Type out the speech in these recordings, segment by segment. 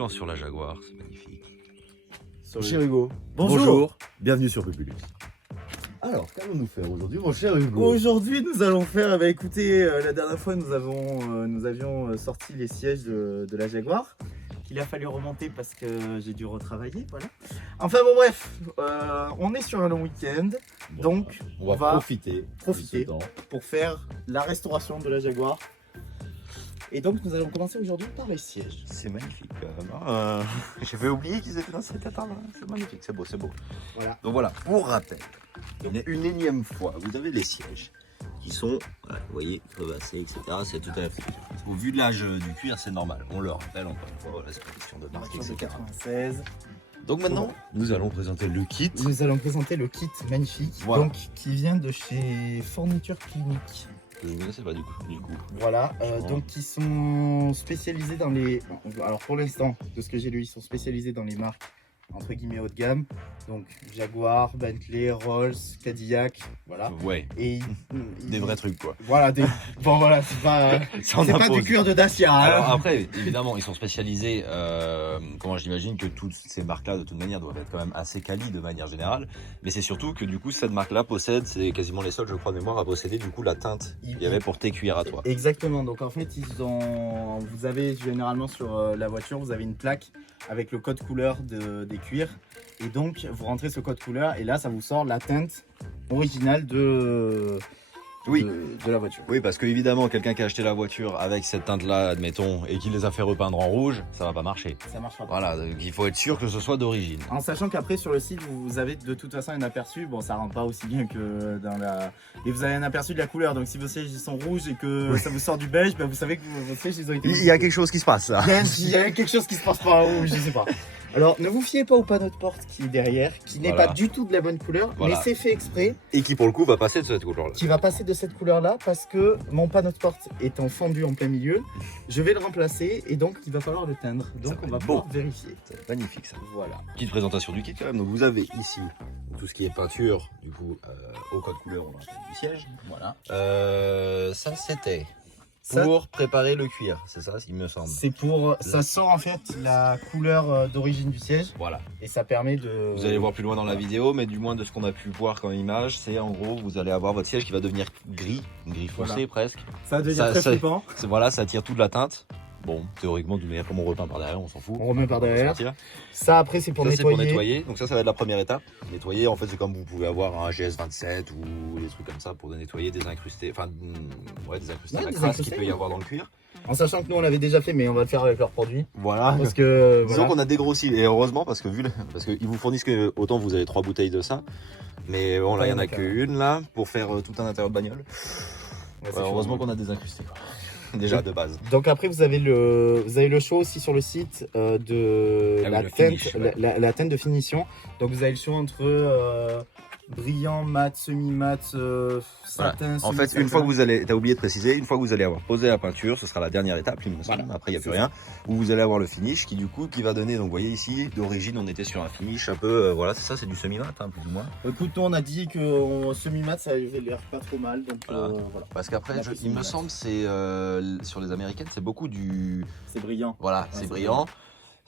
plan sur la Jaguar, c'est magnifique. Mon cher Hugo, Bonjour. bienvenue sur Publius. Alors, qu'allons-nous faire aujourd'hui, mon cher Hugo? Aujourd'hui, nous allons faire, écoutez, la dernière fois, nous avions sorti les sièges de la Jaguar. Il a fallu remonter parce que j'ai dû retravailler, voilà. Enfin bon, bref, on est sur un long week-end, donc on va profiter de ce temps. pour faire la restauration de la Jaguar. Et donc, nous allons commencer aujourd'hui par les sièges. C'est magnifique quand même. J'avais oublié qu'ils étaient dans cet état-là. C'est magnifique, c'est beau, c'est beau. Voilà. Donc voilà, pour rappel, une énième fois, vous avez les sièges qui sont, voilà, vous voyez, crevassés, etc. C'est tout à fait. Au vu de l'âge du cuir, c'est normal. On le rappelle encore une fois, la question de marque, Voiture de etc. 96. Donc maintenant, nous allons présenter le kit. Nous allons présenter le kit magnifique, Voilà. donc qui vient de chez Fourniture Clinique. Que je ne connaissais pas du coup. Voilà, Franchement. donc ils sont spécialisés dans les... Alors pour l'instant, de ce que j'ai lu, ils sont spécialisés dans les marques entre guillemets haut de gamme. Donc Jaguar, Bentley, Rolls, Cadillac, voilà. Ouais, Et des vrais trucs quoi. Voilà, bon voilà, c'est pas, Ça en c'est pas du impose. cuir de Dacia. hein. Alors après, évidemment, ils sont spécialisés. Comment j'imagine que toutes ces marques-là, de toute manière, doivent être quand même assez quali de manière générale. Mais c'est surtout que du coup, cette marque-là possède, c'est quasiment les seuls, je crois, de mémoire, à posséder du coup la teinte qu'il y avait pour tes cuirs à toi. Exactement, donc en fait, vous avez généralement sur la voiture, vous avez une plaque avec le code couleur des cuirs. Et donc, vous rentrez ce code couleur et là, ça vous sort la teinte originale de la voiture. Oui, parce que évidemment, quelqu'un qui a acheté la voiture avec cette teinte-là, admettons, et qui les a fait repeindre en rouge, ça va pas marcher. Ça marche pas. Voilà, donc il faut être sûr que ce soit d'origine. En sachant qu'après sur le site vous avez de toute façon un aperçu, bon ça rentre pas aussi bien que dans la... Et vous avez un aperçu de la couleur, donc si vos sièges sont rouges et que ça vous sort du beige, ben vous savez que vos sièges ils ont été... Il y a quelque chose qui se passe là. Il y a quelque chose qui se passe pas, ou je sais pas. Alors ne vous fiez pas au panneau de porte qui est derrière, qui n'est Voilà. pas du tout de la bonne couleur, Voilà. mais c'est fait exprès, Et qui pour le coup va passer de cette couleur-là. qui va passer de cette couleur là parce que mon panneau de porte étant fendu en plein milieu, je vais le remplacer et donc il va falloir le teindre. Donc Ça on va va être pouvoir beau. vérifier. C'est magnifique ça. Voilà. Petite présentation du kit quand même. Donc vous avez ici tout ce qui est peinture, du coup au code couleur on a du siège. Voilà. Ça c'était Ça, pour préparer le cuir, c'est ça il me semble. c'est pour... Ça sort en fait la couleur d'origine du siège Voilà. et ça permet de... Vous allez voir plus loin dans la vidéo, mais du moins de ce qu'on a pu voir comme image, c'est en gros vous allez avoir votre siège qui va devenir gris foncé Voilà. presque. Ça va devenir Ça- très ça- flippant. Voilà, ça tire toute la teinte. Bon, théoriquement, de toute manière, comme on repeint par derrière, on s'en fout. On remet par On va derrière. sortir. Ça après c'est pour Ça, c'est nettoyer. pour nettoyer. Donc ça va être la première étape. Nettoyer, en fait, c'est comme vous pouvez avoir un GS27 ou des trucs comme ça pour nettoyer, désincruster, enfin, des incrustés, Ouais, la des crasse qu'il incrustés, peut y avoir dans le cuir. En sachant que nous on l'avait déjà fait mais on va le faire avec leurs produits. Voilà. Parce que... Disons qu'on a dégrossi, et heureusement, parce qu'ils vous fournissent que, autant vous avez 3 bouteilles de ça, mais bon, là, il y en a qu'une, là, pour faire tout un intérieur de bagnole. Heureusement qu'on a désincrusté, quoi. Déjà, de base. Donc après vous avez le choix aussi sur le site de Ah oui, la le teinte, finish, ouais. la teinte de finition. Donc vous avez le choix entre brillant, mat, semi-mat, satin, En fait, une fois que vous allez, t'as oublié de préciser, une fois que vous allez avoir posé la peinture, ce sera la dernière étape, il me semble. Voilà. Après il n'y a plus rien, où vous allez avoir le finish qui va donner, donc vous voyez ici, d'origine on était sur un finish un peu, voilà, c'est ça, c'est du semi-mat, hein, plus ou moins. Écoute, nous on a dit que semi-mat ça avait l'air pas trop mal, donc Voilà. voilà. Parce qu'après, On a fait il me semi-mat. semble, c'est sur les américaines, c'est beaucoup du, C'est brillant. voilà, Ouais, c'est c'est brillant.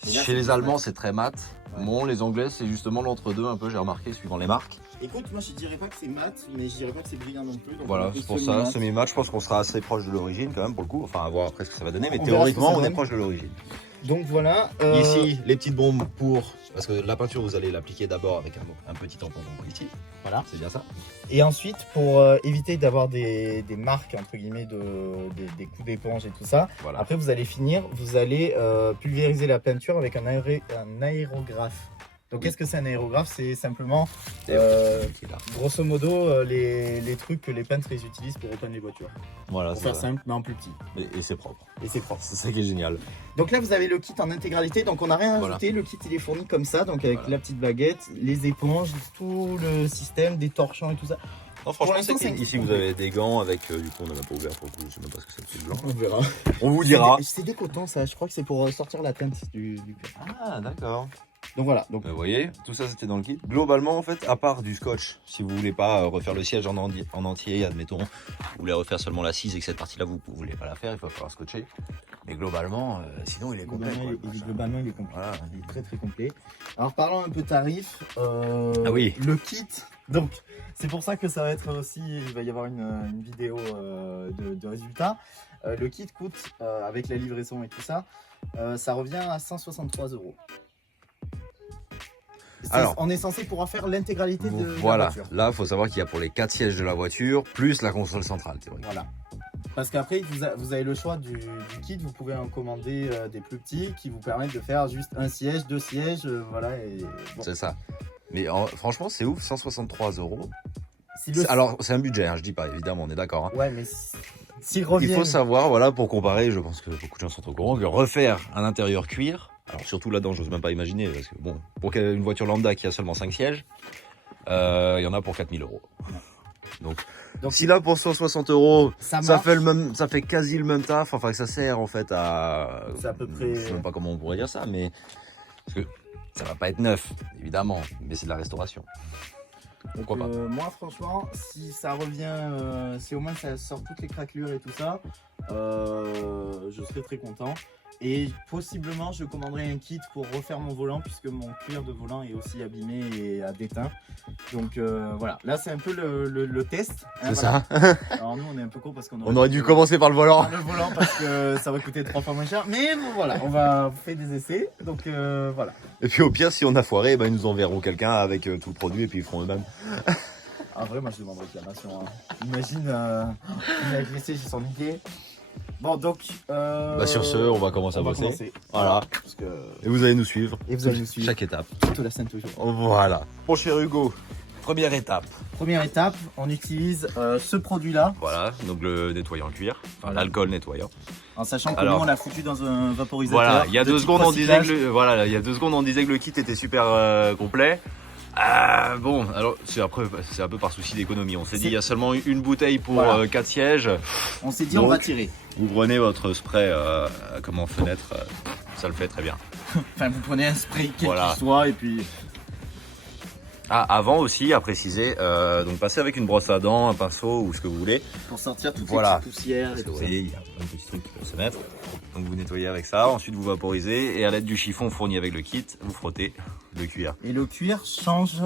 Mais là, Chez c'est les plus Allemands, mat. c'est très mat. Ouais. Bon, les Anglais, c'est justement l'entre-deux un peu, j'ai remarqué, suivant les marques. Écoute, moi je dirais pas que c'est mat, mais je dirais pas que c'est brillant non plus. Donc on Voilà, a fait c'est pour ça, semi-mat. semi-mat, je pense qu'on sera assez proche de l'origine quand même pour le coup. Enfin, à voir après ce que ça va donner, mais On verra ce que théoriquement, ça on est donne. proche de l'origine. Donc voilà. Ici, les petites bombes parce que la peinture, vous allez l'appliquer d'abord avec un petit tampon ici. Voilà. C'est bien ça. Et ensuite, pour éviter d'avoir des marques, entre guillemets, des coups d'éponge et tout ça, Voilà. après vous allez finir, vous allez pulvériser la peinture avec un aérographe. Donc qu'est-ce que c'est un aérographe? C'est simplement, grosso modo, les trucs que les peintres ils utilisent pour repeindre les voitures. Voilà, Pour c'est faire ça. simple, mais en plus petit. Et c'est propre. Et c'est propre. C'est ça qui est génial. Donc là, vous avez le kit en intégralité. Donc on n'a rien Voilà. ajouté. Le kit, il est fourni comme ça. Donc avec Voilà. la petite baguette, les éponges, tout le système, des torchons et tout ça. Non, franchement, l'instant, c'est c'est ici vous avez des gants avec, du coup, on n'en a pas ouvert pour le coup, je sais même pas ce que c'est le blanc. On verra. On vous dira. C'est des cotons, ça. Je crois que c'est pour sortir la teinte du cuir. Ah, d'accord. Donc voilà. Donc Vous voyez, tout ça c'était dans le kit. Globalement, en fait, à part du scotch, si vous voulez pas refaire le siège en entier, admettons, vous voulez refaire seulement l'assise et que cette partie-là vous voulez pas la faire, il va falloir scotcher. Mais globalement, sinon il est complet. Globalement, il est complet. Voilà. Il est très très complet. Alors parlons un peu tarif. Ah oui. Le kit. Donc c'est pour ça que ça va être aussi, il va y avoir une vidéo de résultats. Le kit coûte, avec la livraison et tout ça, ça revient à 163 €. Alors, on est censé pouvoir faire l'intégralité de la voilà, voiture. là il faut savoir qu'il y a pour les 4 sièges de la voiture, plus la console centrale, c'est vrai. Voilà. Parce qu'après, vous avez le choix du kit, vous pouvez en commander des plus petits qui vous permettent de faire juste un siège, 2 sièges, voilà. Et bon. C'est ça. Mais franchement, c'est ouf, 163 €. Si le- Alors, c'est un budget, hein, je dis pas, évidemment, on est d'accord. Hein. Ouais, mais s'il revient... Il faut savoir, voilà, pour comparer, je pense que beaucoup de gens sont au courant, que refaire un intérieur cuir, alors surtout là-dedans, j'ose même pas imaginer, parce que bon, pour une voiture lambda qui a seulement 5 sièges, il y en a pour 4 000 €. Donc si là pour 160 €, ça fait quasi le même taf, enfin que ça sert en fait à... C'est à peu près... Je sais même pas comment on pourrait dire ça, mais... Parce que ça va pas être neuf, évidemment, mais c'est de la restauration. Pourquoi pas. Moi franchement, si ça revient, si au moins ça sort toutes les craquelures et tout ça, je serais très content. Et possiblement je commanderai un kit pour refaire mon volant, puisque mon cuir de volant est aussi abîmé et a déteint. Donc voilà, là c'est un peu le test. Hein, C'est voilà. ça. Alors nous on est un peu con parce qu'on aurait dû commencer par le volant. le volant parce que ça aurait coûté 3 fois moins cher. Mais bon voilà, on va faire des essais. Donc voilà. Et puis au pire, si on a foiré, ben, ils nous enverront quelqu'un avec tout le produit et puis ils feront eux-mêmes. En vrai, moi je demande réclamation. Hein. Imagine, avec les sièges ils sont niqués. Bon, donc. Bah, sur ce, on va commencer à bosser. Commencer. Voilà. Parce que... Et vous allez nous suivre. Et vous allez nous suivre. Chaque étape. Surtout la scène toujours. Voilà. Mon cher Hugo, première étape. Première étape, on utilise ce produit-là. Voilà, donc le nettoyant cuir, enfin Voilà. l'alcool nettoyant. En sachant que Alors, nous on l'a foutu dans un vaporisateur. Voilà, il y a de 2 type secondes, on disait recyclage. que voilà, il y a 2 secondes, on disait que le kit était super complet. Bon, alors c'est un peu par souci d'économie. On s'est dit il y a seulement une bouteille pour Voilà. 4 sièges. On s'est dit Donc, on va tirer. Vous prenez votre spray comme fenêtre, ça le fait très bien. Enfin, vous prenez un spray quel Voilà. qu'il soit et puis. Ah, avant aussi, à préciser, donc passez avec une brosse à dents, un pinceau ou ce que vous voulez. Pour sortir toutes Voilà. les petites poussières et Parce que tout vous ça. voyez, il y a plein de petits trucs qui peuvent se mettre. Donc vous nettoyez avec ça, ensuite vous vaporisez et à l'aide du chiffon fourni avec le kit, vous frottez le cuir. Et le cuir change,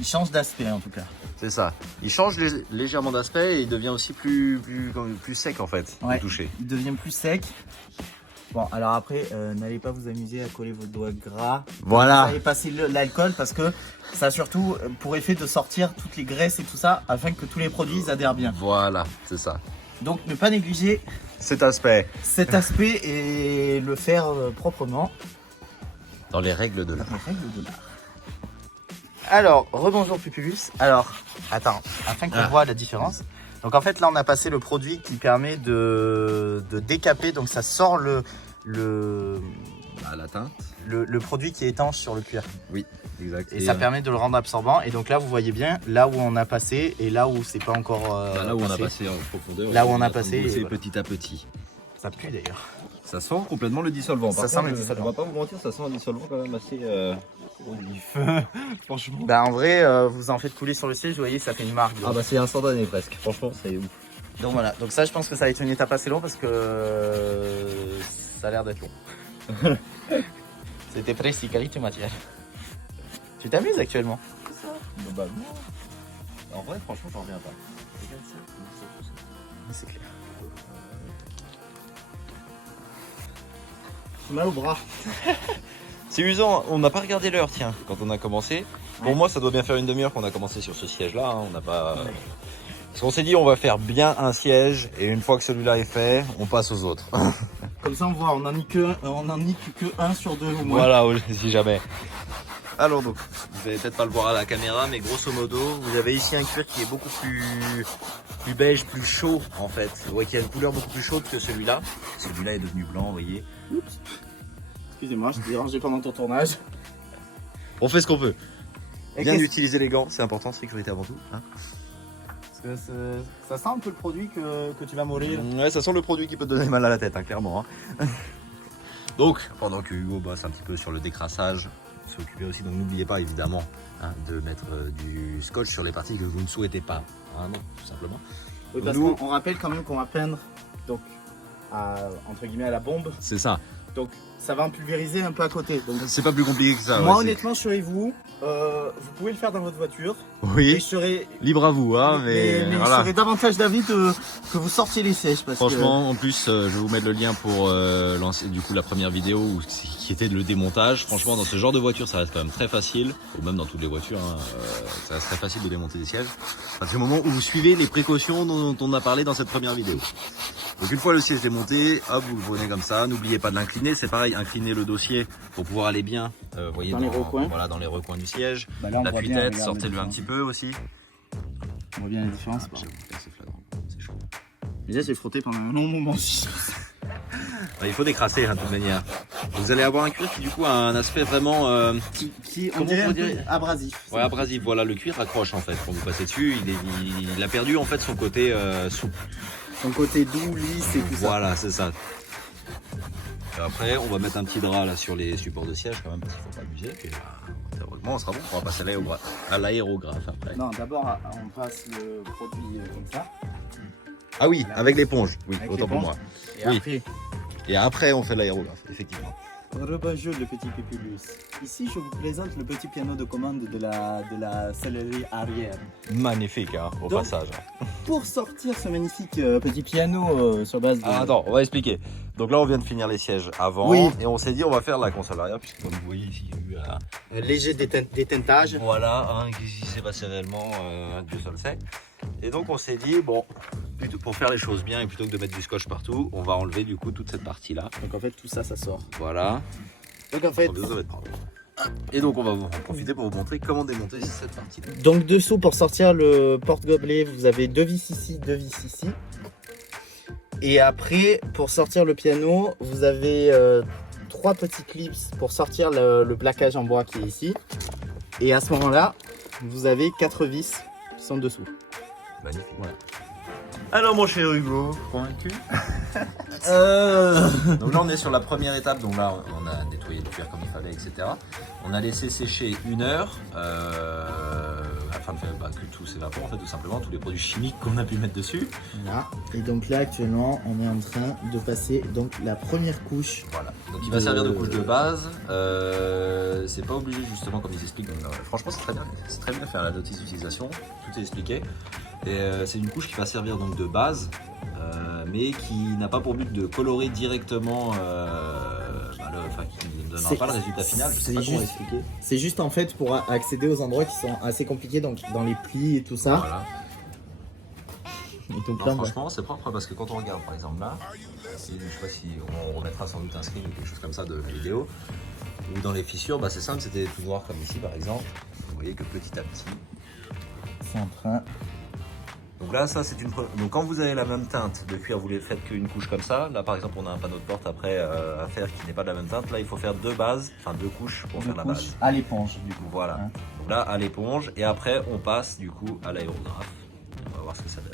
il change d'aspect en tout cas. C'est ça. Il change légèrement d'aspect et il devient aussi plus sec en fait, Ouais. au toucher. Il devient plus sec. Bon, alors après, n'allez pas vous amuser à coller vos doigts gras. Voilà. Vous allez passer l'alcool parce que ça a surtout pour effet de sortir toutes les graisses et tout ça afin que tous les produits ils adhèrent bien. Voilà, c'est ça. Donc ne pas négliger Cet aspect. cet aspect et le faire proprement. Dans les règles de l'art. Les règles de l'art. Alors, rebonjour Pupulus. Alors, attends, afin qu'on voit la différence. Donc en fait là on a passé le produit qui permet de décaper, donc ça sort le La teinte. le produit qui est étanche sur le cuir. Oui, exact. Et ça permet de le rendre absorbant. Et donc là vous voyez bien, là où on a passé et là où c'est pas encore là où on a passé en profondeur. Là où on a passé, C'est et voilà. petit à petit. Ça pue d'ailleurs. Ça sent complètement le dissolvant. Ça sent le dissolvant. On va pas vous mentir, ça sent un dissolvant quand même assez Olif. Franchement. Bah en vrai, vous en faites couler sur le siège, vous voyez, ça fait une marque. Ah bah c'est instantané presque. Franchement, c'est ouf. Donc voilà, donc ça je pense que ça va être une étape assez longue parce que ça a l'air d'être long. C'était précis, qualité matière. Tu t'amuses actuellement? Globalement. En vrai, franchement, j'en reviens pas. C'est clair. Mal au bras. C'est usant, on n'a pas regardé l'heure, tiens, quand on a commencé. Pour moi, ça doit bien faire une demi-heure qu'on a commencé sur ce siège-là. Hein. On n'a pas. Parce qu'on s'est dit, on va faire bien un siège, et une fois que celui-là est fait, on passe aux autres. Comme ça on voit, on en nique que un sur deux au moins. Voilà, si jamais. Alors donc, vous allez peut-être pas le voir à la caméra, mais grosso modo, vous avez ici un cuir qui est beaucoup plus beige, plus chaud en fait. Vous voyez qu'il y a une couleur beaucoup plus chaude que celui-là. Celui-là est devenu blanc, vous voyez. Oups. Excusez-moi, je t'ai dérangé pendant ton tournage. On fait ce qu'on peut. Et Bien qu'est-ce- utiliser les gants, c'est important, sécurité avant tout. Hein. Parce que ça sent un peu le produit que tu vas mourir. Ouais, ça sent le produit qui peut te donner mal à la tête, hein, clairement. Hein. Donc, pendant que Hugo bosse un petit peu sur le décrassage, s'occuper aussi, donc n'oubliez pas évidemment hein, de mettre du scotch sur les parties que vous ne souhaitez pas. Hein, non, tout simplement. Oui, parce Nous- qu'on rappelle quand même qu'on va peindre donc entre guillemets à la bombe. C'est ça. Donc ça va en pulvériser un peu à côté. Donc, C'est pas plus compliqué que ça. moi ouais, honnêtement je suis avec vous. Vous pouvez le faire dans votre voiture. Et oui, je serais, libre à vous, hein, mais je voilà. serais davantage d'avis que vous sortiez les sièges. Parce Franchement, en plus, je vais vous mettre le lien pour lancer du coup la première vidéo qui était le démontage. Franchement, dans ce genre de voiture, ça reste quand même très facile, ou même dans toutes les voitures, hein, ça reste très facile de démonter des sièges. À partir du moment où vous suivez les précautions dont on a parlé dans cette première vidéo. Donc une fois le siège démonté, hop, vous le prenez comme ça. N'oubliez pas de l'incliner. C'est pareil, incliner le dossier pour pouvoir aller bien, voyez, Dans les recoins. Voilà, dans les recoins du siège. Bah là, on La voit bien, tête, regarde sortez-le la un petit peu aussi. on voit bien la différence. Ah, j'avoue, c'est flagrant, c'est chaud. Déjà j'ai frotté pendant un long moment aussi. Il faut décrasser, hein, de toute manière. Vous allez avoir un cuir qui du coup a un aspect vraiment Qui on Comment dirait on un dirait peu abrasif. ouais, abrasif. Voilà, le cuir accroche en fait. Quand vous passez dessus, il a perdu en fait son côté souple. Son côté doux, lisse et tout ça. Voilà, c'est ça. Et après, on va mettre un petit drap là sur les supports de siège quand même parce qu'il faut pas abuser. Puis théoriquement, on sera bon. On va passer à l'aérographe après. Non, d'abord on passe le produit comme ça. Ah oui, avec l'éponge. Oui, Avec autant pour l'éponge. moi. Et Oui. après, Et après, on fait l'aérographe, effectivement. rebonjour le petit Pépulus. Ici je vous présente le petit piano de commande de la sellerie arrière. Magnifique, hein, au Donc- passage. Pour sortir ce magnifique petit piano sur base de... Ah, attends, on va expliquer. Donc là, on vient de finir les sièges avant Oui. et on s'est dit on va faire la console arrière puisque comme vous voyez ici, il y a eu un léger déteintage. voilà, hein, qu'est-ce qui s'est passé réellement, Dieu seul sait. Et donc on s'est dit bon, plutôt pour faire les choses bien et plutôt que de mettre du scotch partout, on va enlever du coup toute cette partie là. Donc en fait tout ça, ça sort. Voilà. Donc en fait, Ça va être propre. Et donc on va en profiter pour vous montrer comment démonter cette partie là. donc dessous pour sortir le porte-gobelet, vous avez deux vis ici, deux vis ici. Et après, pour sortir le piano, vous avez trois petits clips pour sortir le plaquage en bois qui est ici. Et à ce moment-là, vous avez quatre vis qui sont dessous. Magnifique. Voilà. Alors mon cher Hugo, convaincu? Donc là on est sur la première étape, donc là on a nettoyé le cuir comme il fallait, etc. On a laissé sécher 1 heure afin de faire que tout s'évapore en fait, tout simplement, tous les produits chimiques qu'on a pu mettre dessus. Voilà. Et donc là actuellement, on est en train de passer donc la première couche. Voilà, donc il va servir de couche de base. C'est pas obligé justement comme ils expliquent. Donc, franchement c'est très bien de faire la notice d'utilisation, tout est expliqué. Et c'est une couche qui va servir donc de base, mais qui n'a pas pour but de colorer directement, qui ne donnera pas le résultat final. Je sais pas comment expliquer. C'est juste en fait pour accéder aux endroits qui sont assez compliqués, donc dans les plis et tout ça. Voilà. Et donc Non, là, franchement, c'est propre parce que quand on regarde par exemple là, je sais pas si on remettra sans doute un screen ou quelque chose comme ça de vidéo, ou dans les fissures, c'est simple, c'était tout noir comme ici par exemple. Vous voyez que petit à petit. c'est en train. Donc là, ça c'est une. Donc quand vous avez la même teinte de cuir, vous ne faites qu'une couche comme ça. Là par exemple, on a un panneau de porte après à faire qui n'est pas de la même teinte. Là, il faut faire deux couches pour faire la base. À l'éponge du coup. Voilà. Hein. Donc là, à l'éponge et après, on passe du coup à l'aérographe. On va voir ce que ça donne.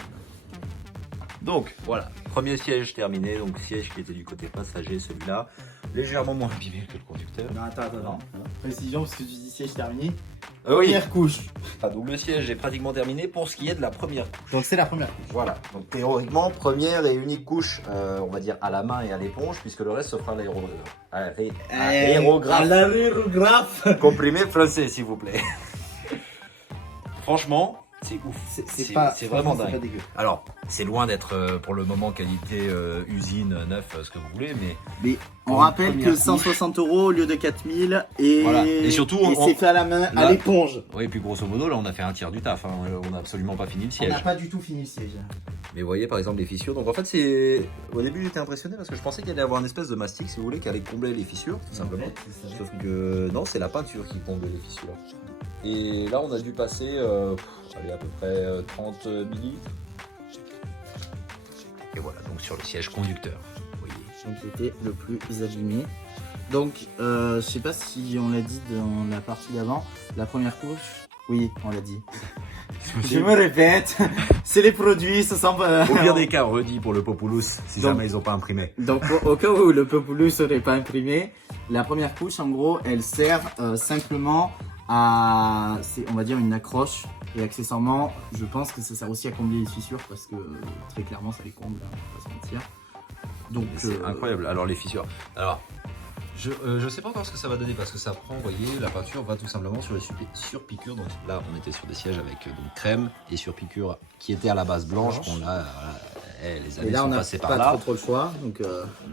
Donc voilà, premier siège terminé. Donc siège qui était du côté passager, celui-là, légèrement moins abîmé que le conducteur. Non, attends. Précision parce que tu dis siège terminé. Oui. Première couche. Donc le siège est pratiquement terminé pour ce qui est de la première couche. Donc c'est la première couche. Voilà, donc théoriquement, première et unique couche, on va dire à la main et à l'éponge, puisque le reste se fera à l'aérographe. Comprimé français, s'il vous plaît. Franchement, c'est ouf. C'est vraiment dingue. pas dégueu. Alors, c'est loin d'être pour le moment qualité usine, neuf, ce que vous voulez, mais On Pour rappelle une que première 160 € au lieu de 4000 et, Voilà. Et surtout, c'est fait à la main, là- à l'éponge. oui, et puis grosso modo, là, on a fait un tiers du taf. Hein. On n'a absolument pas fini le On n'a siège. pas du tout fini le siège. Mais vous voyez par exemple les fissures. Donc en fait, c'est. Au début, j'étais impressionné parce que je pensais qu'il allait avoir une espèce de mastic, si vous voulez, qui allait combler les fissures, tout simplement. Sauf que non, c'est la peinture qui comble les fissures. Et là, on a dû passer à peu près 30 milli. Et voilà, donc sur le siège conducteur. Vous voyez. Donc c'était le plus abîmé. Donc je sais pas si on l'a dit dans la partie d'avant, la première couche. Oui, on l'a dit. Je me répète, c'est les produits, ça semble. Au pire des cas, redit pour le Populous, si Donc- jamais ils n'ont pas imprimé. Donc au cas où le Populous serait pas imprimé, la première couche en gros elle sert simplement à, on va dire une accroche et accessoirement je pense que ça sert aussi à combler les fissures parce que très clairement ça les comble, hein, on va pas se mentir. Donc C'est incroyable. Alors les fissures. Alors, je sais pas encore ce que ça va donner parce que ça prend, vous voyez, la peinture va tout simplement sur les surpiqûres. Donc là, on était sur des sièges avec donc, crème et surpiqûres qui étaient à la base blanche. On a, les années et là, sont on n'a passées par pas là. trop le choix. Donc,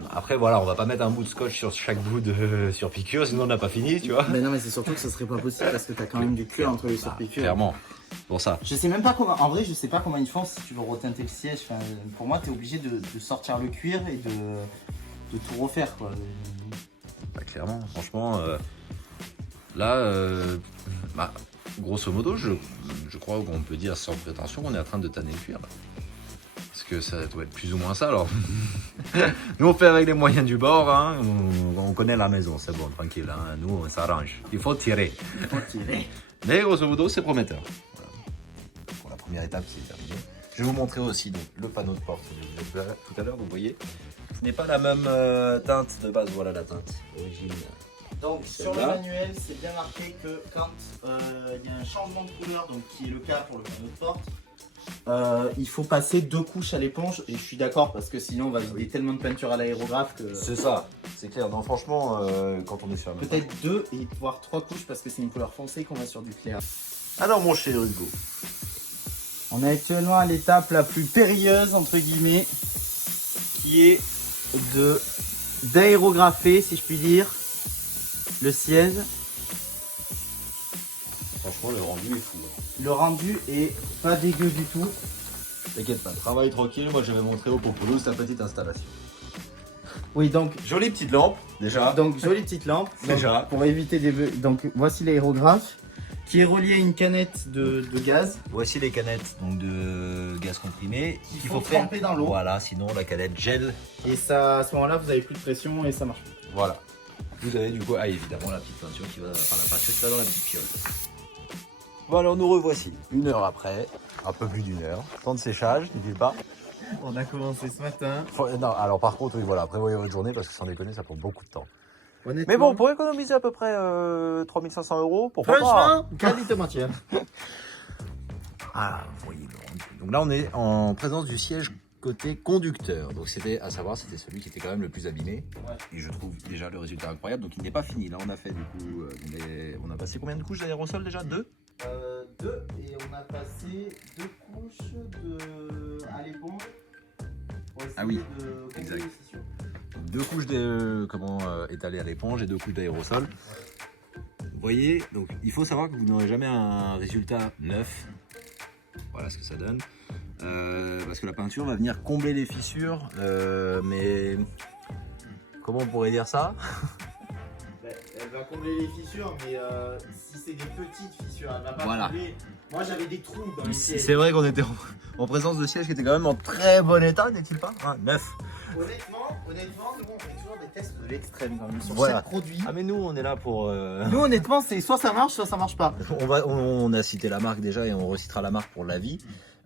Après, voilà, on va pas mettre un bout de scotch sur chaque bout de surpiqûre, sinon on n'a pas fini, tu vois. Mais non, mais c'est surtout que ce serait pas possible parce que t'as quand même des cuirs entre les surpiqûres. Clairement, pour ça. Je sais même pas comment. En vrai, je sais pas comment ils font si tu veux reteinter le siège. Enfin, pour moi, t'es obligé de sortir le cuir et de tout refaire, quoi. Bah, clairement, franchement, là, bah, grosso modo, je crois qu'on peut dire sans prétention qu'on est en train de tanner le cuir. Là. Parce que ça doit être plus ou moins ça alors. Nous on fait avec les moyens du bord, hein. On connaît la maison, c'est bon, tranquille, hein. Nous on s'arrange. Il faut tirer. Mais grosso modo c'est prometteur. Voilà. Pour la première étape qui est terminée. Je vais vous montrer aussi donc, le panneau de porte tout à l'heure, vous voyez. Ce n'est pas la même teinte de base, voilà la teinte origine. Donc sur le manuel, c'est bien marqué que quand il y a un changement de couleur, donc qui est le cas pour le panneau de porte, il faut passer 2 couches à l'éponge. Et je suis d'accord parce que sinon on va vider tellement de peinture à l'aérographe que... C'est ça, c'est clair. Non franchement, quand on est sur la Peut-être 2 et voire 3 couches parce que c'est une couleur foncée qu'on va sur du clair. Alors mon cher Hugo. On est actuellement à l'étape la plus périlleuse entre guillemets, qui est d'aérographer, si je puis dire, le siège. Franchement le rendu est fou. Le rendu est pas dégueu du tout. T'inquiète pas, travail tranquille, moi je vais montrer au Popolo sa petite installation. Oui, donc Jolie petite lampe déjà. Donc jolie petite lampe. Déjà. Donc, pour éviter des... Donc voici l'aérographe qui est relié à une canette de gaz. Voici les canettes donc, de gaz comprimé. Il faut tremper dans l'eau. Voilà, sinon la canette gèle. Et ça, à ce moment-là, vous avez plus de pression et ça marche plus. Voilà. Vous avez du coup, évidemment la petite peinture qui va, enfin la peinture qui va dans la petite fiole. Bon alors nous revoici, 1 heure après, un peu plus d'1 heure. Temps de séchage, dis-tu pas. On a commencé ce matin. Non, alors par contre, oui, voilà, prévoyez votre journée parce que sans déconner, ça prend beaucoup de temps. Honnêtement, Mais bon, pour économiser à peu près 3500 €, pourquoi pas. franchement, qualité matière. Ah, vous voyez le rendu. Donc là, on est en présence du siège côté conducteur. Donc c'était, à savoir, c'était celui qui était quand même le plus abîmé. Ouais. Et je trouve déjà le résultat incroyable. Donc il n'est pas fini. Là, on a fait du coup, on a passé combien de couches d'aérosol déjà? 2 2 et on a passé 2 couches à l'éponge. Ah oui, de exact. les fissures. 2 couches étalées à l'éponge et 2 couches d'aérosol. Vous voyez, donc il faut savoir que vous n'aurez jamais un résultat neuf. Voilà ce que ça donne. Parce que la peinture va venir combler les fissures. Mais comment on pourrait dire ça? Elle va combler les fissures, mais si c'est des petites fissures, elle va pas Voilà. combler. Moi j'avais des trous dans les sièges. C'est vrai qu'on était en présence de sièges qui étaient quand même en très bon état, n'est-il pas? Neuf. Honnêtement, nous on fait toujours des tests de l'extrême quand même sur Voilà. chaque produit. Ah mais nous on est là pour... Nous honnêtement c'est soit ça marche pas. on a cité la marque déjà et on recitera la marque pour la vie.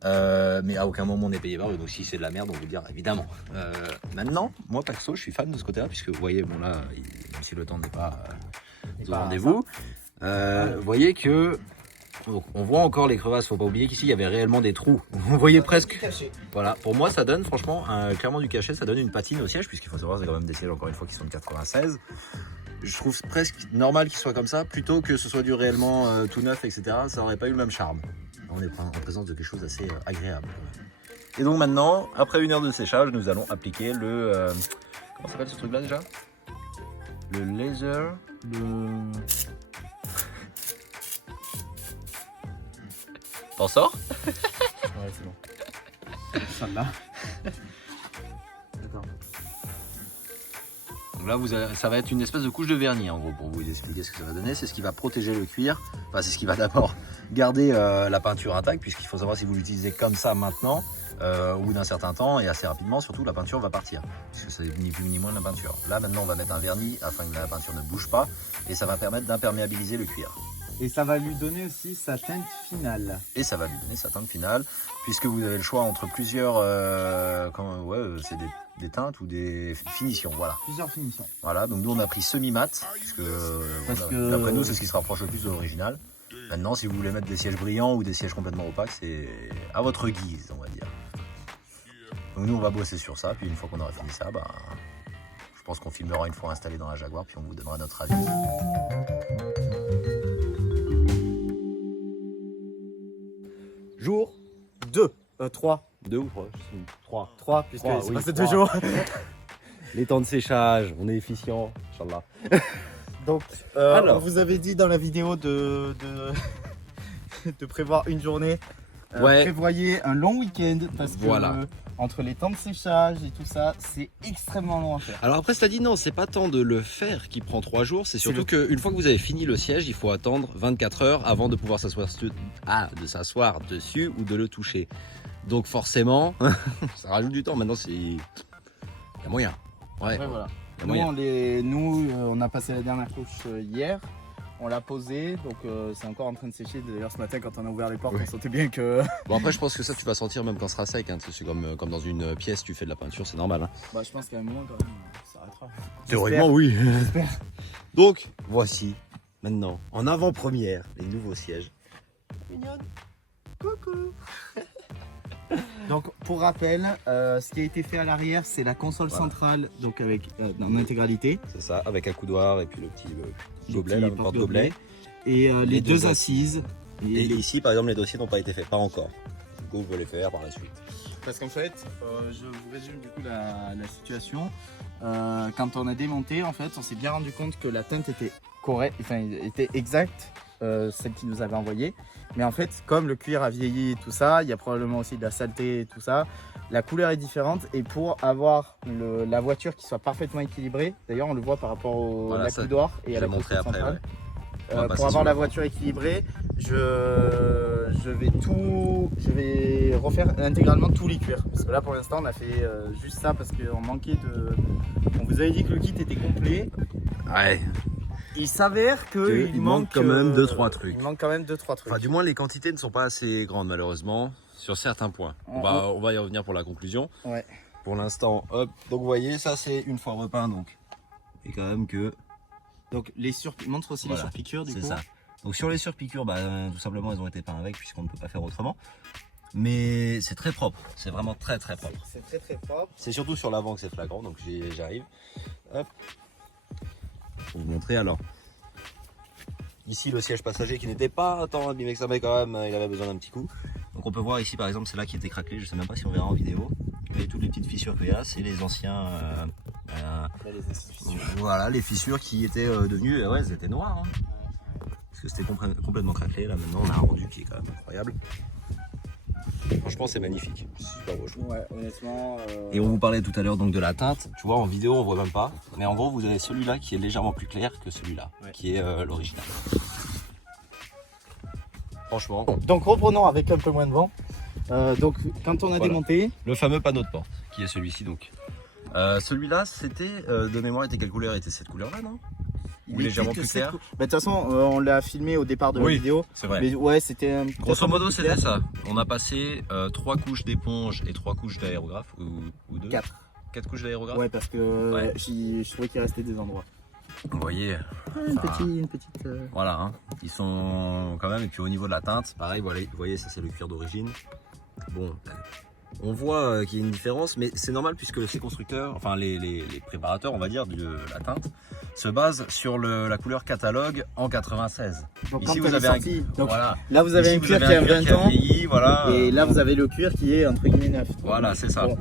Mais à aucun moment on est payé par eux, donc si c'est de la merde on vous le dira évidemment. Maintenant, moi perso je suis fan de ce côté-là puisque vous voyez, bon là, même si le temps n'est pas au rendez-vous, vous voyez que donc, on voit encore les crevasses, faut pas oublier qu'ici il y avait réellement des trous. Vous voyez presque. Voilà, pour moi ça donne franchement clairement du cachet, ça donne une patine au siège puisqu'il faut savoir c'est quand même des sièges encore une fois qui sont de 96. Je trouve presque normal qu'ils soient comme ça plutôt que ce soit du réellement tout neuf, etc. Ça n'aurait pas eu le même charme. On est en présence de quelque chose d'assez agréable. Et donc maintenant, après 1 heure de séchage, nous allons appliquer le... comment s'appelle ce truc là déjà? Le laser... T'en sors? Ouais c'est bon. Celle-là. D'accord. Donc là, ça va être une espèce de couche de vernis en gros pour vous expliquer ce que ça va donner. C'est ce qui va protéger le cuir. Enfin, c'est ce qui va d'abord garder la peinture intacte puisqu'il faut savoir si vous l'utilisez comme ça maintenant, au bout d'un certain temps et assez rapidement, surtout la peinture va partir. Parce que c'est ni plus ni moins de la peinture. Là maintenant, on va mettre un vernis afin que la peinture ne bouge pas et ça va permettre d'imperméabiliser le cuir. Et ça va lui donner aussi sa teinte finale. Et ça va lui donner sa teinte finale puisque vous avez le choix entre plusieurs... c'est des teintes ou des finitions, voilà. Plusieurs finitions. Voilà, donc nous on a pris semi-mat, puisque d'après nous c'est ce qui se rapproche le plus de l'original. Maintenant si vous voulez mettre des sièges brillants ou des sièges complètement opaques, c'est à votre guise on va dire. Donc nous on va bosser sur ça, puis une fois qu'on aura fini ça, bah, je pense qu'on filmera une fois installé dans la Jaguar, puis on vous donnera notre avis. Jour 3. 2 ou 3 3, puisque Trois, c'est oui, passé 2 trois. jours. Les temps de séchage, on est efficient, Inch'Allah. Donc, Alors. on vous avait dit dans la vidéo de prévoir une journée. Ouais. Prévoyez un long week-end parce que Voilà. entre les temps de séchage et tout ça, c'est extrêmement long à faire. Alors après, cela dit, non, c'est pas tant de le faire qui prend 3 jours, c'est surtout le- qu'une fois que vous avez fini le siège, il faut attendre 24 heures avant de pouvoir s'asseoir dessus ou de le toucher. Donc forcément, ça rajoute du temps. Maintenant, il y a moyen. Ouais, Après, voilà. il y a moyen. Nous, on a passé la dernière couche hier. On l'a posée, donc c'est encore en train de sécher. D'ailleurs, ce matin, quand on a ouvert les portes, Ouais. on sentait bien que. Bon après, je pense que ça, tu vas sentir même quand ce sera sec. Hein. C'est comme dans une pièce, tu fais de la peinture, c'est normal. Hein. Bah, je pense qu'à un moment, quand même, ça arrêtera. Théoriquement, oui. Donc, voici maintenant, en avant-première, les nouveaux sièges. Mignonne. Coucou. Donc pour rappel, ce qui a été fait à l'arrière, c'est la console Voilà. centrale, donc avec en intégralité, C'est ça, avec un coudoir et puis le petit gobelet, les là, petits le porte-gobelet. et les deux deux assises. Et ici, par exemple, les dossiers n'ont pas été faits, pas encore. Du coup, je vais les faire par la suite. Parce qu'en fait, je vous résume du coup la situation. Quand on a démonté, en fait, on s'est bien rendu compte que la teinte était correcte, enfin était exacte, celle qu'ils nous avait envoyée. Mais en fait, comme le cuir a vieilli et tout ça, il y a probablement aussi de la saleté et tout ça. La couleur est différente et pour avoir la voiture qui soit parfaitement équilibrée, d'ailleurs on le voit par rapport au Voilà, ça, coudoir et je à la vais montrer console après. centrale. On va passer Pour sur avoir la le- voiture équilibrée, je vais refaire intégralement tous les cuirs. Parce que là pour l'instant on a fait juste ça parce qu'on manquait de. On vous avait dit que le kit était complet. Ouais. Il s'avère Il manque quand même 2-3 trucs. Il manque quand même 2-3 trucs. Enfin, du moins, les quantités ne sont pas assez grandes, malheureusement, sur certains points. On va y revenir pour la conclusion. Ouais. Pour l'instant, hop. Donc, vous voyez, ça, c'est une fois repeint, donc. Et quand même que. Donc montre aussi Voilà, les surpiqûres du C'est coup. ça. Donc, sur les surpiqûres, bah, tout simplement, elles ont été peintes avec, puisqu'on ne peut pas faire autrement. Mais c'est très propre. C'est vraiment très, très propre. C'est très très propre. C'est surtout sur l'avant que c'est flagrant, donc j'arrive. Hop. Pour vous montrer alors. Ici le siège passager qui n'était pas tant abîmé que ça, mais quand même il avait besoin d'un petit coup. Donc on peut voir ici par exemple c'est là qui était craquelé, je sais même pas si on verra en vidéo. Et toutes les petites fissures qu'il y a, c'est les anciens. Voilà, les fissures qui étaient devenues, ouais, elles étaient noires. Hein. Parce que c'était complètement craquelé, là maintenant on a un rendu qui est quand même incroyable. Franchement c'est magnifique, c'est super beau je trouve. Ouais, honnêtement. Et on vous parlait tout à l'heure donc de la teinte, tu vois en vidéo on voit même pas, mais en gros vous avez celui-là qui est légèrement plus clair que celui-là, Ouais. qui est l'original. Franchement, Donc reprenons avec un peu moins de vent. Donc quand on a Voilà. démonté, le fameux panneau de porte, qui est celui-ci donc. Celui-là c'était, de mémoire était quelle couleur? Était cette couleur-là non? Ou il légèrement était plus de cette clair. cou- Bah, de toute façon, on l'a filmé au départ de la Oui. vidéo. C'est vrai. Mais ouais, c'était un Grosso modo plus clair. c'était ça, on a passé 3 couches d'éponge et 3 couches d'aérographe, ou 2? 4. 4 couches d'aérographe. Ouais, parce que Ouais. je trouvais qu'il restait des endroits. Vous voyez. Une Enfin, petite. Voilà, hein. Ils sont quand même, et puis au niveau de la teinte, pareil, voilà, vous voyez, ça c'est le cuir d'origine. Bon, on voit qu'il y a une différence, mais c'est normal puisque ces constructeurs, enfin les préparateurs, on va dire, de la teinte, se basent sur la couleur catalogue en 96. Donc Ici, quand vous elle est avez un- sortie, donc Voilà. là vous avez Ici, un vous cuir avez qui a un cuir 20 ans. vieilli, voilà. Et là vous avez le cuir qui est entre guillemets neuf. Voilà, c'est ça. Bon.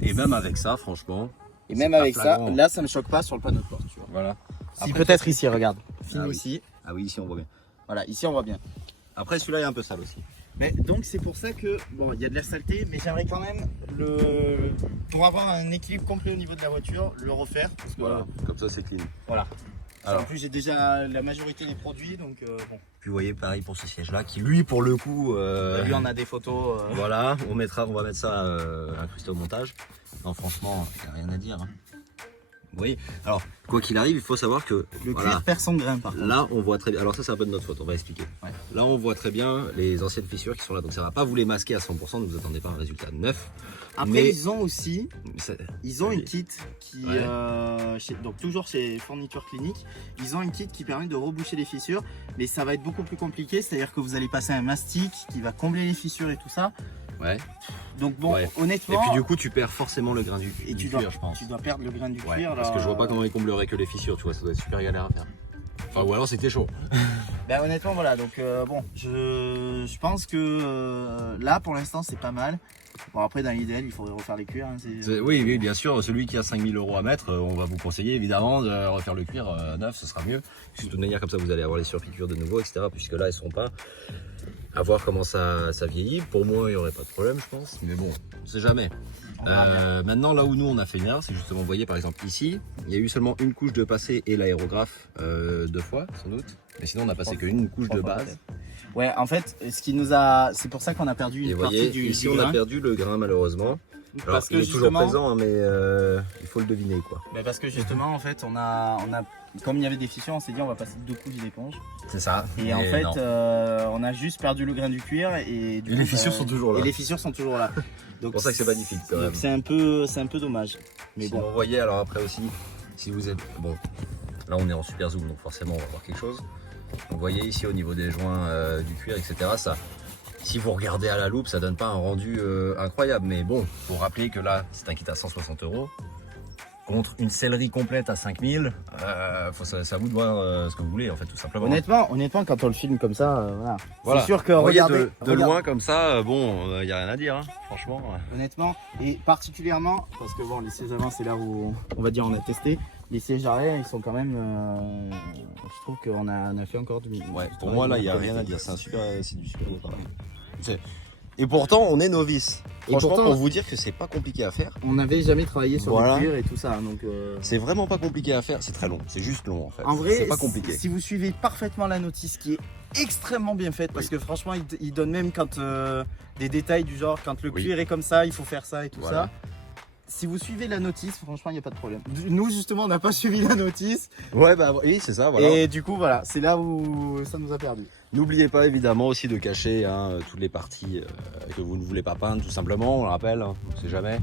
Et même avec ça, franchement. Et c'est même pas avec ça, flagrant. là ça me choque pas sur le panneau de porte. Tu vois. Voilà. Si Après, peut-être ici, regarde. Filme Ah oui. ici. Ah oui, ici on voit bien. Voilà, ici on voit bien. Après, celui-là est un peu sale aussi. Mais donc c'est pour ça que bon, il y a de la saleté, mais j'aimerais quand même pour avoir un équilibre complet au niveau de la voiture, le refaire. Parce que Voilà, comme ça c'est clean. voilà. Alors. En plus j'ai déjà la majorité des produits, donc bon. Puis vous voyez, pareil pour ce siège-là, qui lui, pour le coup. Lui on a des photos. Voilà, on va mettre ça incrusté au montage. Non, franchement, il n'y a rien à dire. Hein. Vous voyez, alors, quoi qu'il arrive, il faut savoir que Le voilà, cuir perd son grain par contre. là, on voit très bien. Alors, ça, c'est un peu de notre faute, on va expliquer. Ouais. Là, on voit très bien les anciennes fissures qui sont là. Donc, ça ne va pas vous les masquer à 100%, ne vous attendez pas à un résultat neuf. Après mais- ils ont aussi Oui. une kit qui Ouais. donc toujours chez Fourniture Clinique, ils ont une kit qui permet de reboucher les fissures, mais ça va être beaucoup plus compliqué, c'est-à-dire que vous allez passer un mastic qui va combler les fissures et tout ça. Ouais. Donc bon, Ouais. honnêtement, Et puis du coup, tu perds forcément le grain du et du tu dois, cuir, je pense. tu dois perdre le grain du Ouais, cuir. parce là. que je vois pas comment ils combleraient que les fissures, tu vois, ça doit être super galère à faire. Enfin, ou alors c'était chaud. Ben, honnêtement, voilà. Donc bon, je pense que là, pour l'instant, c'est pas mal. Bon, après, dans l'idéal, il faudrait refaire les cuirs. Hein, Oui, oui, bien sûr, celui qui a 5000 € à mettre, on va vous conseiller évidemment de refaire le cuir neuf, ce sera mieux. De toute manière, comme ça, vous allez avoir les surpiqûres de nouveau, etc. Puisque là, elles sont pas. À voir comment ça vieillit. Pour moi, il n'y aurait pas de problème, je pense. Mais bon, on sait jamais. Maintenant, là où nous, on a fait une erreur, c'est justement, vous voyez, par exemple, ici, il y a eu seulement une couche de passé et l'aérographe 2 fois, sans doute. Mais sinon, on a passé qu'une couche de base. Ouais, en fait, ce qui nous a, c'est pour ça qu'on a perdu Et une vous partie voyez, du ici, du on a grain. perdu le grain, malheureusement. Alors, Parce que il est toujours justement- présent, hein, mais il faut le deviner, quoi. Ben, parce que justement, en fait, on a, comme il y avait des fissures, on s'est dit on va passer 2 couches d'éponge. C'est ça. Et en fait, on a juste perdu le grain du cuir et du Et coup, les fissures sont toujours là. Et les fissures sont toujours là. Donc C'est pour ça que c'est magnifique, quand même. donc c'est un peu dommage. Mais Sinon, bon. vous voyez, alors après aussi, si vous êtes. Bon, là on est en super zoom, donc forcément on va voir quelque chose. Donc, vous voyez ici au niveau des joints du cuir, etc. Ça, si vous regardez à la loupe, ça donne pas un rendu incroyable. Mais bon, faut rappeler que là, c'est un kit à 160 € contre une sellerie complète à 5000. C'est à vous de voir ce que vous voulez, en fait, tout simplement. Honnêtement, quand on le filme comme ça, voilà. Voilà. C'est sûr que Vous voyez, regardez, de loin comme ça, bon, il n'y a rien à dire, hein, franchement. honnêtement, et particulièrement parce que bon, les sièges avant, c'est là où on va dire on a testé. Les sièges arrière, ils sont quand même. Je trouve qu'on a fait encore du. Ouais, du pour travail moi là de il n'y a qualité. rien à dire, c'est du super beau travail. Et pourtant on est novice. Et Franchement, pourtant- pour vous dire que c'est pas compliqué à faire, On n'avait jamais travaillé sur Voilà. le cuir et tout ça, donc. c'est vraiment pas compliqué à faire, c'est très long, c'est juste long en fait. En vrai, c'est pas compliqué. si vous suivez parfaitement la notice qui est extrêmement bien faite, parce Oui. que franchement, il donne même quand des détails du genre quand le Oui. cuir est comme ça, il faut faire ça et tout Voilà. ça. Si vous suivez la notice, franchement, il n'y a pas de problème. Nous, justement, on n'a pas suivi la notice. Ouais bah oui c'est ça, voilà. Et du coup, voilà, c'est là où ça nous a perdu. N'oubliez pas évidemment aussi de cacher toutes les parties que vous ne voulez pas peindre tout simplement, on le rappelle, hein, on sait jamais.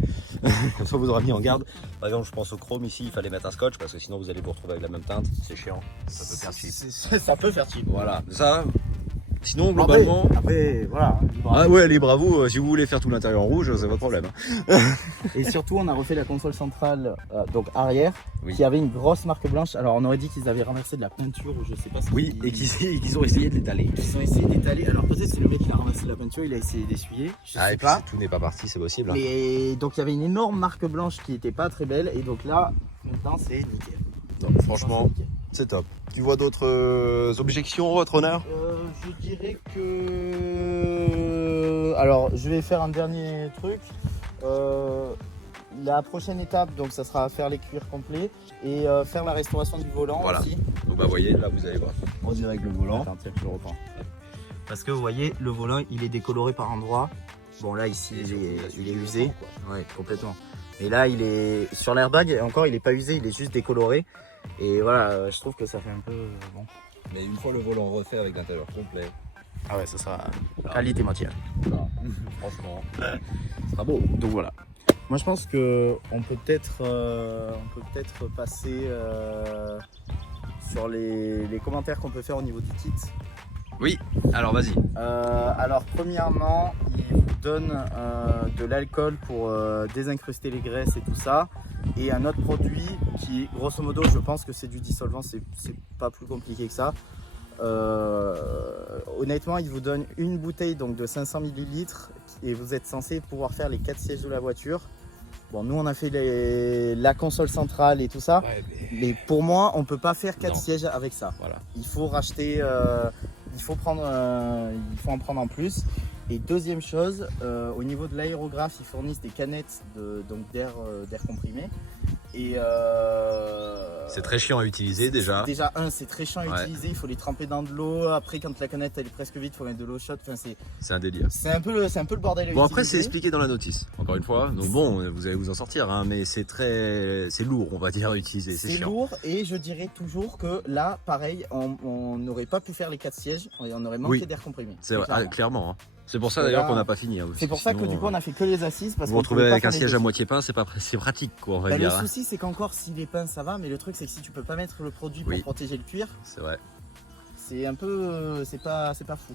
Comme ça vous aurez mis en garde. Par exemple je pense au chrome ici, il fallait mettre un scotch parce que sinon vous allez vous retrouver avec la même teinte, c'est chiant, ça peut faire cheap. Ça peut faire cheap. Voilà, ça, sinon Après, globalement... après, voilà. Ah ouais, libre à vous, si vous voulez faire tout l'intérieur en rouge, c'est votre problème. Et surtout, on a refait la console centrale, donc arrière, Oui. qui avait une grosse marque blanche. Alors, on aurait dit qu'ils avaient renversé de la peinture, ou je sais pas. Oui, et qu'ils ont essayé de l'étaler. Ils ont essayé d'étaler. Alors, peut-être c'est le mec qui a ramassé la peinture, il a essayé d'essuyer. Je Ah, sais et puis pas. si tout n'est pas parti, c'est possible. Mais donc, il y avait une énorme marque blanche qui était pas très belle. Et donc là, maintenant, c'est nickel. Donc, franchement, C'est nickel. c'est top. Tu vois d'autres objections, votre honneur? Je dirais que. Alors, je vais faire un dernier truc. La prochaine étape, donc, ça sera faire les cuirs complets et faire la restauration du volant Voilà. aussi. Donc bah voyez, là vous allez voir. On dirait que le volant. Attends, tiens, je le reprends. Parce que vous voyez, le volant, il est décoloré par endroits. Bon, là, ici, il est usé. Ouais, complètement. Et là, il est sur l'airbag, et encore, il est pas usé, il est juste décoloré. Et voilà, je trouve que ça fait un peu bon. Mais une fois le volant refait avec l'intérieur complet, Ah ouais, ça sera qualité matière. franchement, ce sera beau. Donc voilà. Moi, je pense que on peut peut-être passer sur les commentaires qu'on peut faire au niveau du kit. Oui, alors vas-y. Alors premièrement, il vous donne de l'alcool pour désincruster les graisses et tout ça. Et un autre produit qui, grosso modo, je pense que c'est du dissolvant, c'est pas plus compliqué que ça. Honnêtement, il vous donne une bouteille donc, de 500 ml et vous êtes censé pouvoir faire les 4 sièges de la voiture. Bon, nous on a fait la console centrale et tout ça. Ouais, Mais pour moi, on peut pas faire 4 Non. sièges avec ça. Voilà. Il faut racheter, il faut en prendre en plus. Et deuxième chose, au niveau de l'aérographe, ils fournissent des canettes d'air comprimé. Et C'est très chiant à utiliser déjà. Déjà, c'est très chiant à Ouais. utiliser. Il faut les tremper dans de l'eau. Après, quand la canette elle est presque vide, il faut mettre de l'eau chaude. Enfin, C'est un délire. c'est un peu le bordel. à Bon après c'est utiliser. expliqué dans la notice, encore une fois. Donc bon, vous allez vous en sortir, hein, mais c'est lourd, on va dire, à utiliser. C'est C'est chiant. lourd et je dirais toujours que là, pareil, on n'aurait pas pu faire les 4 sièges et on aurait manqué Oui. d'air comprimé. C'est vrai, Clairement. clairement. Hein. C'est pour ça Et d'ailleurs là, qu'on n'a pas fini. Hein, C'est pour ça que du coup on a fait que les assises parce vous vous qu'on retrouvez pouvait pas avec un faire les siège à deux. moitié peint, c'est pratique quoi, on va Bah, le dire. hein. souci c'est qu'encore si les pins ça va, mais le truc c'est que si tu peux pas mettre le produit pour Oui. protéger le cuir, C'est vrai. c'est un peu, c'est pas fou.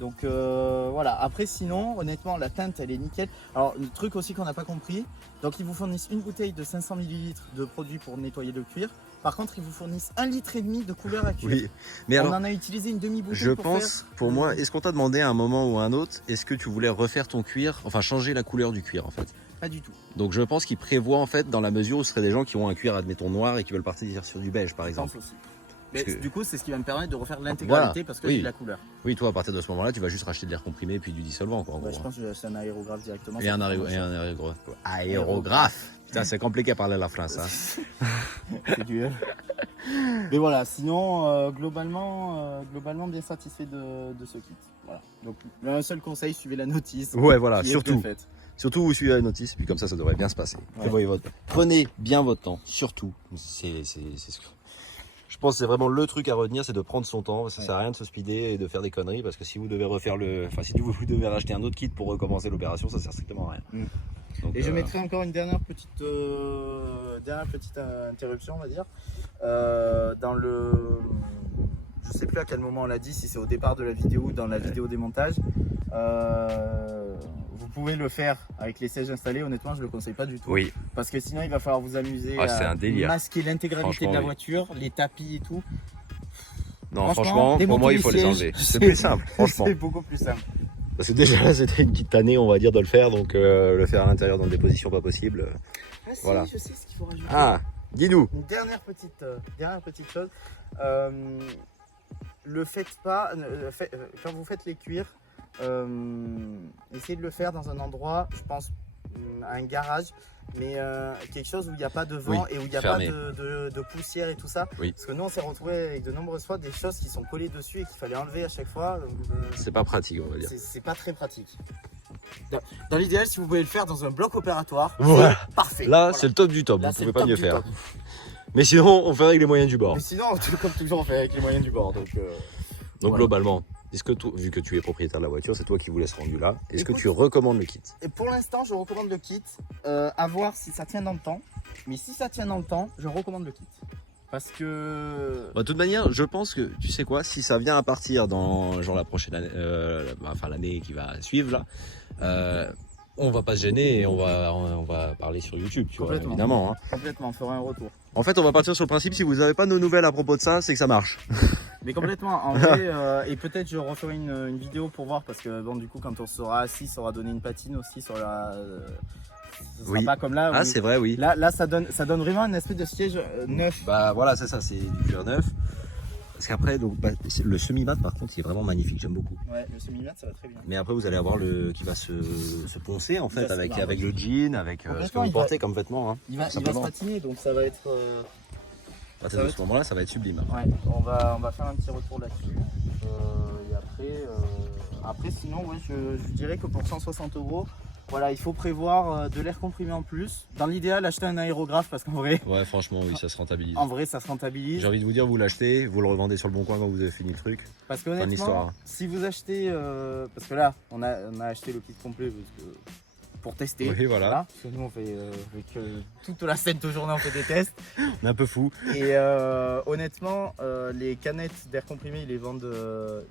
Donc voilà, après sinon honnêtement la teinte elle est nickel. Alors le truc aussi qu'on n'a pas compris, donc ils vous fournissent une bouteille de 500 ml de produit pour nettoyer le cuir. Par contre ils vous fournissent 1,5 litre de couleur à cuir. Oui, mais On alors en a utilisé une demi-bouteille je pour pense, faire... pour moi, est-ce qu'on t'a demandé à un moment ou à un autre, est-ce que tu voulais refaire ton cuir, enfin changer la couleur du cuir en fait? Pas du tout. Donc je pense qu'il prévoit en fait dans la mesure où ce serait des gens qui ont un cuir admettons noir et qui veulent partir sur du beige par Je pense exemple. aussi. Mais Parce que- du coup c'est ce qui va me permettre de refaire l'intégralité Voilà, parce que oui. j'ai la couleur. Oui, toi à partir de ce moment-là, tu vas juste racheter de l'air comprimé et puis du dissolvant quoi. En Ouais, gros, je pense que je vais acheter un aérographe directement. Et ça un coûte moins cher. aérographe. Aérographe. Putain, c'est compliqué à parler la France. Hein. C'est dur. Mais voilà, sinon globalement bien satisfait de ce kit. Voilà. Donc un seul conseil, suivez la notice. Ouais, voilà, qui est surtout. bien faite. Surtout vous suivez la notice, puis comme ça devrait bien se passer. Ouais. Prenez bien votre temps, surtout. C'est ce que... Je pense que c'est vraiment le truc à retenir, c'est de prendre son temps. Ça sert à rien de se speeder et de faire des conneries parce que si vous devez refaire si vous devez racheter un autre kit pour recommencer l'opération, ça sert strictement à rien. Mm. Donc, Et je mettrai encore une dernière petite interruption, on va dire. Dans le... Je sais plus à quel moment on l'a dit, si c'est au départ de la vidéo ou dans la vidéo démontage. Vous pouvez le faire avec les sièges installés, honnêtement je le conseille pas du tout. Oui, Parce que sinon il va falloir vous amuser c'est un délire. masquer l'intégralité de Franchement, la oui. voiture, les tapis et tout. non, franchement, pour démonter moi il faut les sièges, enlever. C'est plus simple, franchement. C'est beaucoup plus simple. Parce que déjà là c'était une petite année on va dire de le faire, donc le faire à l'intérieur dans des positions pas possibles. Ah si, Voilà. je sais ce qu'il faut rajouter. Ah, dis-nous. Une dernière petite chose. Le faites pas, quand vous faites les cuirs, essayez de le faire dans un endroit, je pense, un garage, mais quelque chose où il n'y a pas de vent et où il n'y a fermé. pas de poussière et tout ça. Oui. Parce que nous on s'est retrouvé avec de nombreuses fois des choses qui sont collées dessus et qu'il fallait enlever à chaque fois. Donc, C'est pas pratique on va dire. c'est pas très pratique. Dans l'idéal, si vous pouvez le faire dans un bloc opératoire, Voilà. c'est parfait. Là Voilà. c'est le top du top, Là, vous c'est pouvez le pas top mieux du faire. top. Mais sinon on fait avec les moyens du bord. Mais sinon, comme toujours, on fait avec les moyens du bord. Donc voilà. Globalement, est-ce que vu que tu es propriétaire de la voiture, c'est toi qui vous laisse rendu là, est-ce que Écoute- tu recommandes le kit? Et pour l'instant, je recommande le kit. À voir si ça tient dans le temps. Mais si ça tient dans le temps, je recommande le kit. Parce que. De toute manière, je pense que, tu sais quoi, si ça vient à partir dans genre la prochaine année, l'année qui va suivre là, on va pas se gêner et on va parler sur YouTube, tu vois, Complètement. évidemment. Hein. Complètement, on fera un retour. En fait, on va partir sur le principe, si vous n'avez pas nos nouvelles à propos de ça, c'est que ça marche. Mais complètement, en vrai, et peut-être je referai une vidéo pour voir. Parce que bon, du coup, quand on sera assis, ça aura donné une patine aussi. Ça sera Oui. pas comme là. Ah, où- c'est vrai, oui. Là, ça donne vraiment un espèce de siège neuf. Bah voilà, c'est ça, c'est du cuir neuf. Parce qu'après, le semi-mat par contre, il est vraiment magnifique, j'aime beaucoup. Ouais, le semi-mat, ça va très bien. Mais après, vous allez avoir le qui va se poncer en fait va se avec marrer. le jean, avec ce que Complètement, vous il va- portez comme vêtements. Hein. Il va se Simplement. patiner, donc ça va être. À partir de ce moment-là, ça va être sublime. Ouais, on va faire un petit retour là-dessus. Et après, sinon, ouais, je dirais que pour 160 €, voilà, il faut prévoir de l'air comprimé en plus. Dans l'idéal, acheter un aérographe parce qu'en vrai, Ouais, franchement, oui, ça se rentabilise. ça se rentabilise. J'ai envie de vous dire, vous l'achetez, vous le revendez sur le bon coin quand vous avez fini le truc. Parce que Fin de l'histoire. honnêtement, si vous achetez, parce que là, on a acheté le kit complet parce que, pour tester. Oui, voilà. Parce que nous, on fait toute la sainte journée, on fait des tests. On est un peu fou. Et honnêtement, les canettes d'air comprimé, ils les vendent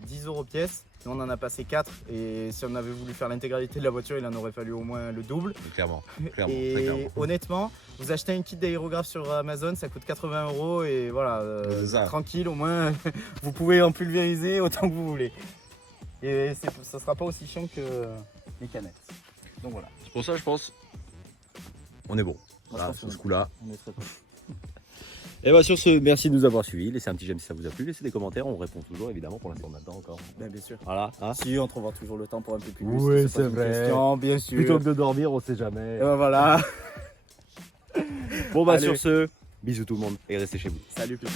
10 € pièce. Nous, on en a passé 4. Et si on avait voulu faire l'intégralité de la voiture, il en aurait fallu au moins le double. Clairement, très Et clairement. honnêtement, vous achetez un kit d'aérographe sur Amazon, ça coûte 80 €. Et voilà, C'est ça. tranquille, au moins, vous pouvez en pulvériser autant que vous voulez. Et ça sera pas aussi chiant que les canettes. Donc voilà. C'est pour ça, je pense, on est bon. Moi, je Voilà, pense sur qu'on ce coup-là. On est très bon. Et bah sur ce, merci de nous avoir suivis. Laissez un petit j'aime si ça vous a plu. Laissez des commentaires, on répond toujours évidemment. Pour l'instant, on attend encore. Ben, bien sûr. Voilà. Hein. Si, on trouvera toujours le temps pour un peu plus. Oui, pas c'est une vrai. question, bien sûr. Plutôt que de dormir, on sait jamais. Et ben voilà. Bon bah Allez. sur ce, bisous tout le monde et restez chez vous. Salut, Pépé.